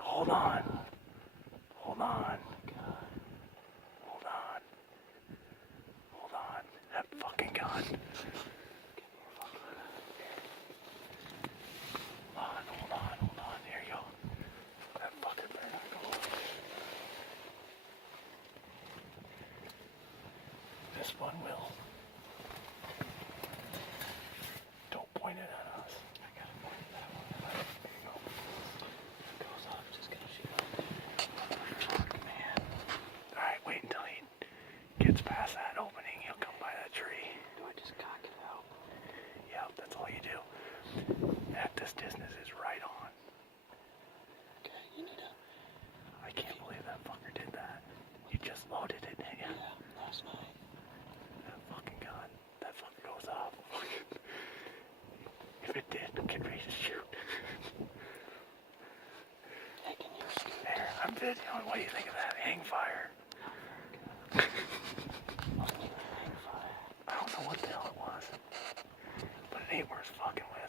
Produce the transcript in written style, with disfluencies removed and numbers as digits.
Hold on. Hold on. Hold on. Hold on. That fucking gun. Hold on. Here you go. That fucker better not go off. This one will. Don't point it at us. I gotta point it that way. There you go. It goes up, just gonna shoot up. Fuck, man. Alright, wait until he gets past that opening. He'll come by that tree. Do I just cock it out? Yep, that's all you do. At this distance is right on. Okay, you need to... I can't believe that fucker did that. You just loaded it, didn't you? Yeah, last night. That fucking gun. That fucker goes off. If it did, get ready to shoot. Hey, can you shoot? There, I'm videoing. What do you think of that? Hang fire. I don't know what the hell it was. But it ain't worth fucking with.